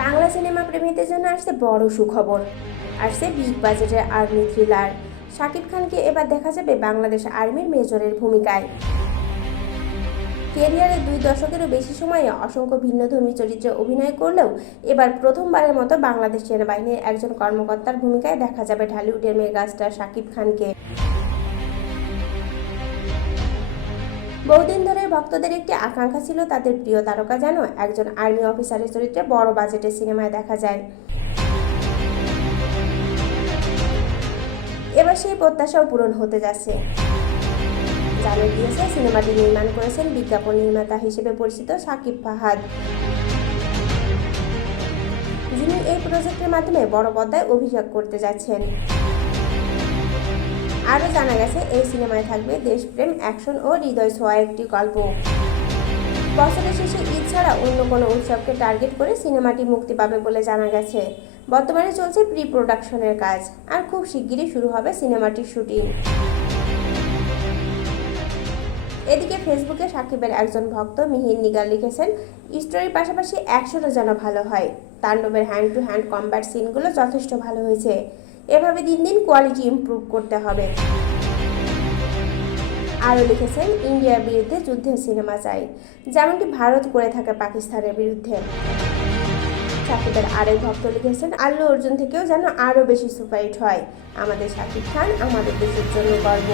Bangla cinema প্রেমীদের জন্য আসছে বড় সুখবর। আসছে বিগ বাজেটের আর্মি থ্রিলার। শাকিব খানকে এবার দেখা যাবে বাংলাদেশ আর্মির মেজরের ভূমিকায়। কেরিয়ারের দুই দশকেরও বেশি সময়ে অসংখ্য ভিন্নধর্মী চরিত্রে অভিনয় করলেও এবার প্রথমবারের মতো বাংলাদেশ সেনাবাহিনীর একজন কর্মকর্তার ভূমিকায় দেখা যাবে ঢালিউডের মেগাস্টার শাকিব খানকে। বহুদিন ধরে ভক্তদের একটি আকাঙ্ক্ষা ছিল তাদের প্রিয় তারকা যেন একজন আর্মি অফিসারের চরিত্রে বড় বাজেটের সিনেমায় দেখা যায়। এবার সেই প্রত্যাশাও পূরণ হতে যাচ্ছে। জানিয়ে দিয়েছে সিনেমাটি নির্মাণ করেছেন বিজ্ঞাপন নির্মাতা হিসেবে পরিচিত সাকিব ফাহাদ। যিনি এই প্রজেক্টের মাধ্যমে বড় পর্দায় অভিযোগ করতে যাচ্ছেন। আরও জানা গেছে, এই সিনেমায় থাকবে দেশপ্রেম, অ্যাকশন ও হৃদয় ছোঁয়া একটি গল্প। বছরের শেষে ঈদ ছাড়া অন্য কোনো উৎসবকে টার্গেট করে সিনেমাটি মুক্তি পাবে বলে জানা গেছে। বর্তমানে চলছে প্রি প্রোডাকশনের কাজ, আর খুব শিগগিরই শুরু হবে সিনেমাটির শুটিং। এদিকে ফেসবুকে সাকিবের একজন ভক্ত মিহির নিগার লিখেছেন, স্টোরির পাশাপাশি অ্যাকশনও যেন ভালো হয়। তাণ্ডবের হ্যান্ড টু হ্যান্ড কম্ব্যাট সিনগুলো যথেষ্ট ভালো হয়েছে। এভাবে দিন দিন কোয়ালিটি ইমপ্রুভ করতে হবে। আরও লিখেছেন, ইন্ডিয়ার বিরুদ্ধে যুদ্ধের সিনেমা চাই। যেমনটি ভারত করে থাকে পাকিস্তানের বিরুদ্ধে। সাকিবের আরেক ভক্ত লিখেছেন, আল্লু অর্জুন থেকেও যেন আরও বেশি সুপারহিট হয়। আমাদের সাকিব খান আমাদের দেশের জন্য গর্ব।